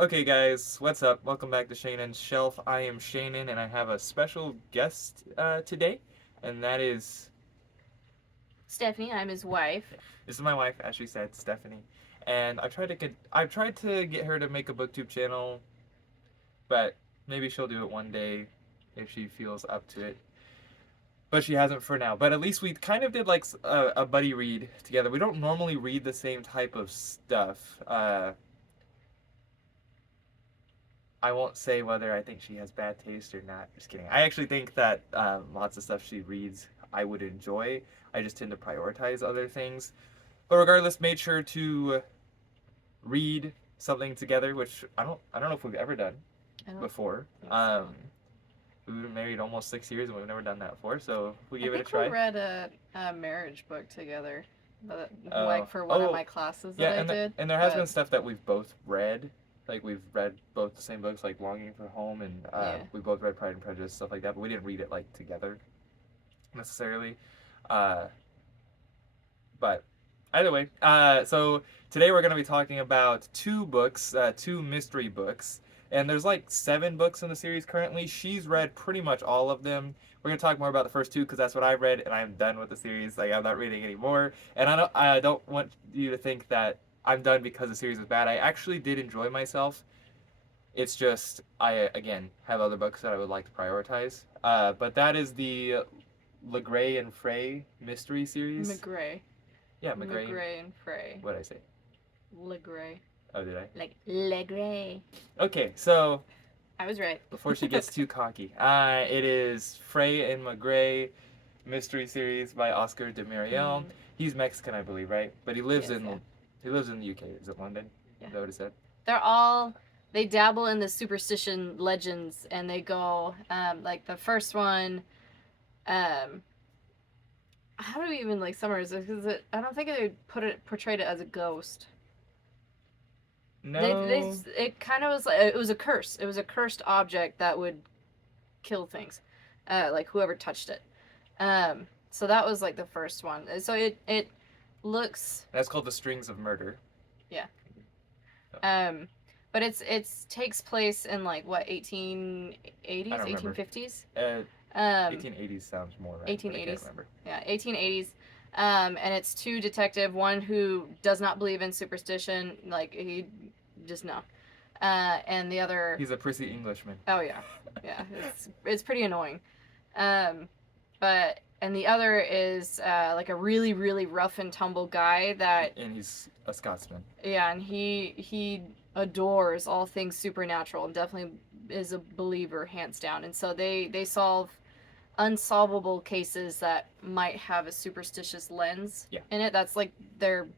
Okay, guys, what's up? Welcome back to Shannon's Shelf. I am Shannon, and I have a special guest today, and that is Stephanie, I'm his wife. this is my wife, as she said, Stephanie. And I've tried to get her to make a booktube channel, but maybe she'll do it one day if she feels up to it. But she hasn't for now. But at least we kind of did like a buddy read together. We don't normally read the same type of stuff. I won't say whether I think she has bad taste or not. Just kidding. I actually think that lots of stuff she reads I would enjoy. I just tend to prioritize other things. But regardless, made sure to read something together, which I don't know if we've ever done I don't before. think so. We've been married almost 6 years and we've never done that before, so we I give it a think we try. read a marriage book together, Oh, like for one of my classes yeah, that I did. and there has been stuff that we've both read. Like we've read both the same books, like Longing for Home, and Yeah. we both read Pride and Prejudice, stuff like that. But we didn't read it like together necessarily. Uh, but either way, so today we're going to be talking about two books, two mystery books, and there's like 7 books in the series currently. She's read pretty much all of them. We're going to talk more about the first 2 because that's what I read, and I'm done with the series. Like I'm not reading anymore, and I don't want you to think that I'm done because the series is bad. I actually did enjoy myself. It's just I again have other books that I would like to prioritize. But that is the McGray and Frey mystery series. McGray. Yeah, McGray. McGray and Frey. What did I say? LeGray. Oh, did I? Like LeGray. Okay, so I was right. before she gets too cocky, it is Frey and McGray mystery series by Oscar de Muriel. He's Mexican, I believe, right? But he lives Yes, in yeah. he lives in the UK. Is it London? Yeah. Is that what it said? They dabble in the superstition legends, and they go like the first one. How do we even like summarize it? Because I don't think they portrayed it as a ghost. No. It kind of was like it was a curse. It was a cursed object that would kill things, like whoever touched it. So that was like the first one. So it looks That's called The Strings of Murder. but it's takes place in like what 1880s, 1850s. 1880s sounds more right. 1880s. I can't remember. Yeah, 1880s. And it's two detective, one who does not believe in superstition, like he just no. And the other He's a prissy Englishman. Oh yeah. Yeah, it's pretty annoying. But and the other is like a really really rough and tumble guy that And he's a Scotsman. yeah, and he adores all things supernatural and definitely is a believer hands down. And so they solve unsolvable cases that might have a superstitious lens in it. That's like they're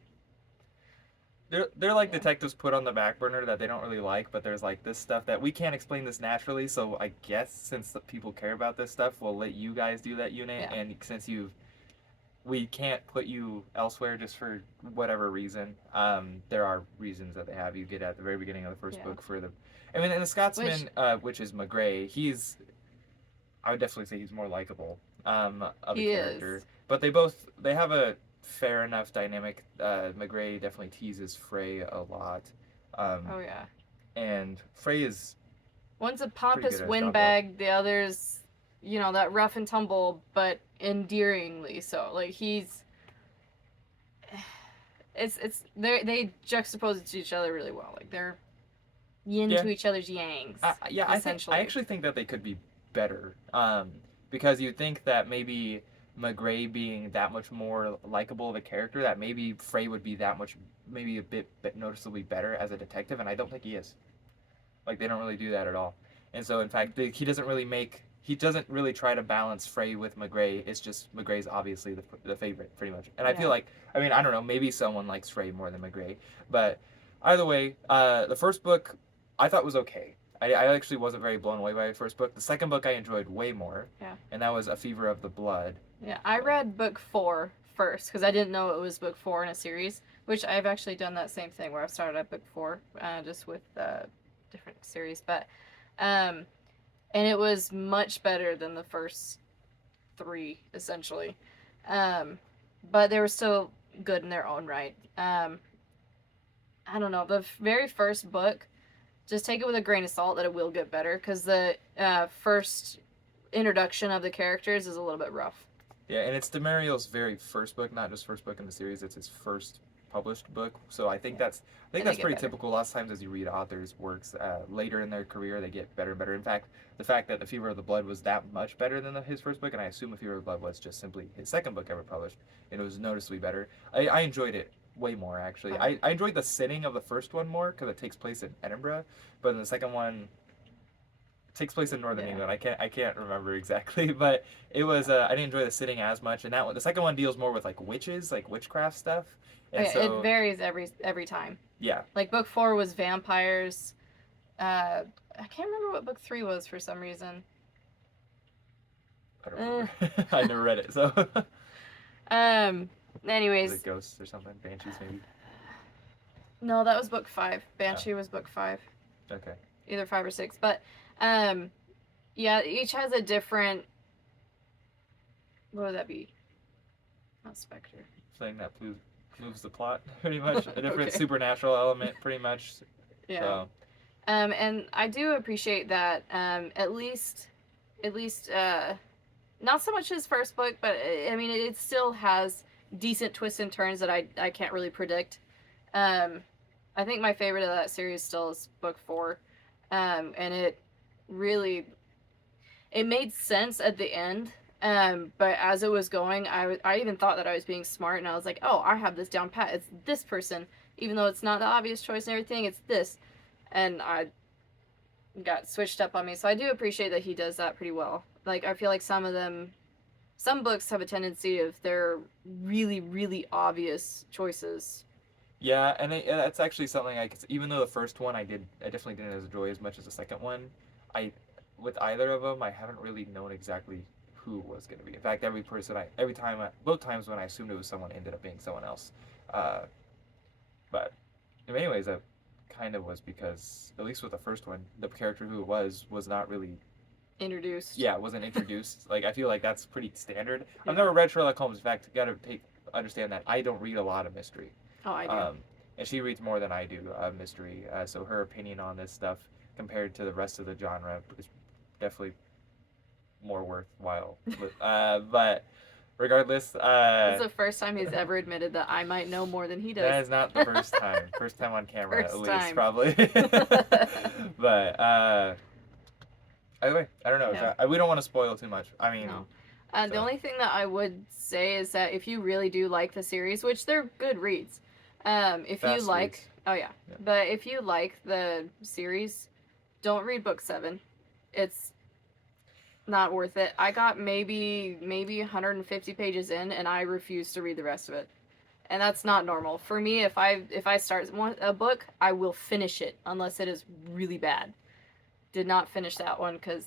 like detectives put on the back burner that they don't really like, but there's like this stuff that we can't explain this naturally, so I guess since the people care about this stuff, we'll let you guys do that unit. Yeah. And since we can't put you elsewhere just for whatever reason, there are reasons that they have you get at the very beginning of the first book for the and the Scotsman, which is McGray, I would definitely say he's more likable of a character. Is. But they have a fair enough dynamic. McGray definitely teases Frey a lot. Oh yeah. And Frey is one's a pompous windbag, the other's that rough and tumble, but endearingly so. Like they juxtapose to each other really well. Like they're yin to each other's yangs. I actually think that they could be better. Because you'd think that maybe McGray being that much more likable of a character, that maybe Frey would be that much, maybe a bit noticeably better as a detective, and I don't think he is. Like, they don't really do that at all. And so, in fact, he doesn't really try to balance Frey with McGray. It's just McGray's obviously the favorite, pretty much. And I feel like, I don't know, maybe someone likes Frey more than McGray. But either way, the first book I thought was okay. I actually wasn't very blown away by the first book. The second book I enjoyed way more. Yeah. And that was A Fever of the Blood. Yeah, I read book 4 first because I didn't know it was book 4 in a series, which I've actually done that same thing where I've started at book 4, just with different series. But, and it was much better than the first 3, essentially. But they were still good in their own right. I don't know, the very first book, just take it with a grain of salt that it will get better, because the first introduction of the characters is a little bit rough. Yeah, and it's de Muriel's very first book, not just first book in the series. It's his first published book, so I think that's And they that's get pretty better. typical. Lots of times, as you read authors' works later in their career, they get better and better. In fact, the fact that The Fever of the Blood was that much better than his first book, and I assume The Fever of the Blood was just simply his second book ever published, and it was noticeably better. I enjoyed it way more actually. Uh-huh. I enjoyed the setting of the first one more because it takes place in Edinburgh, but in the second one takes place in northern Yeah. England. I can't remember exactly, but it was I didn't enjoy the sitting as much. And that one, the second one deals more with like witches, like witchcraft stuff. And Okay, so it varies every time. yeah, Like book 4 was vampires. I can't remember what book 3 was for some reason. I don't remember. I never read it, so was Anyways, it ghosts or something? Banshees maybe. no, that was book 5. Banshee was book 5. Okay. Either 5 or 6, but yeah, each has a different, what would that be? Not specter. Thing that moves the plot pretty much. A different Okay. supernatural element, pretty much. Yeah. So, And I do appreciate that. At least, not so much his first book, but I mean, it still has decent twists and turns that I can't really predict. I think my favorite of that series still is book 4, and it really, it made sense at the end. But as it was going, I even thought that I was being smart, and I was like, oh, I have this down pat. It's this person, even though it's not the obvious choice and everything. It's this, and I got switched up on me. So I do appreciate that he does that pretty well. Like I feel like some books have a tendency of their really really obvious choices. yeah, and that's actually something even though the first one I definitely didn't enjoy as much as the second one. With either of them, I haven't really known exactly who was going to be. In fact, both times when I assumed it was someone, ended up being someone else. But anyways, that kind of was because, at least with the first one, the character who it was not really, Introduced. yeah, wasn't introduced. Like, I feel like that's pretty standard. Yeah. I've never read Sherlock Holmes. In fact, understand that I don't read a lot of mystery. Oh, I do. And she reads more than I do mystery. So her opinion on this stuff compared to the rest of the genre is definitely more worthwhile. But regardless, It's the first time he's ever admitted that I might know more than he does. that is not the first time. First time on camera, First at least, time. probably. But either way, I don't know. Yeah. We don't want to spoil too much. I mean, No. So. The only thing that I would say is that if you really do like the series, which they're good reads, if Fast you like, reads. oh yeah, but if you like the series, don't read book 7. It's not worth it. I got maybe 150 pages in, and I refuse to read the rest of it. And that's not normal for me. If I start a book, I will finish it unless it is really bad. Did not finish that one because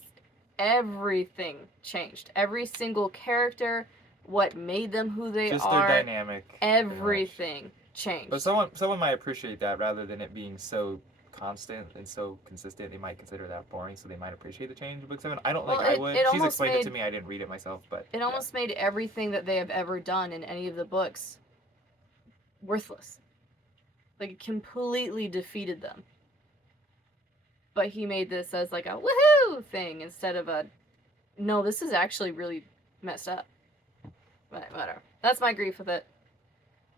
everything changed. Every single character, what made them who they just are, their dynamic. everything changed. But someone might appreciate that rather than it being so constant and so consistent. They might consider that boring, so they might appreciate the change in book 7. I don't think I would. She's almost explained it to me. I didn't read it myself, but it almost made everything that they have ever done in any of the books worthless. Like it completely defeated them. But he made this as like a woohoo thing instead of a no, this is actually really messed up. But whatever. That's my grief with it.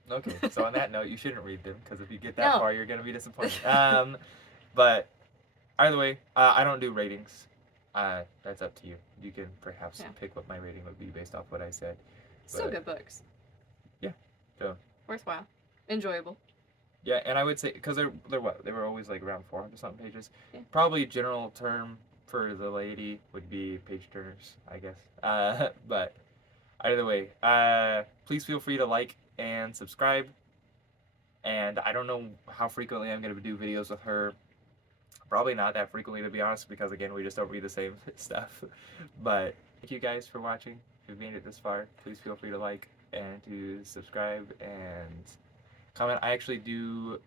Okay, so on that note, you shouldn't read them because if you get that No. far, you're gonna be disappointed. But either way, I don't do ratings. That's up to you. You can perhaps pick what my rating would be based off what I said. Still good books. Yeah. So. Worthwhile. Enjoyable. Yeah, and I would say because they're what they were always like around 400 something pages. Yeah. Probably general term for the lady would be page turners, I guess. But either way, please feel free to like and subscribe. And I don't know how frequently I'm going to do videos with her. Probably not that frequently, to be honest, because again, we just don't read the same stuff. But thank you guys for watching. If you've made it this far, please feel free to like and to subscribe and comment. I actually do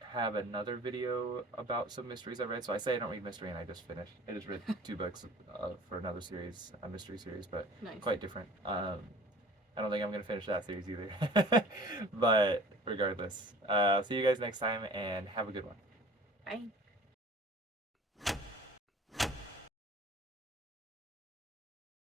have another video about some mysteries I read. So I say I don't read mystery, and I just finished. I just read 2 books for another series, a mystery series, but nice. Quite different. I don't think I'm going to finish that series either. But regardless, see you guys next time, and have a good one. Bye.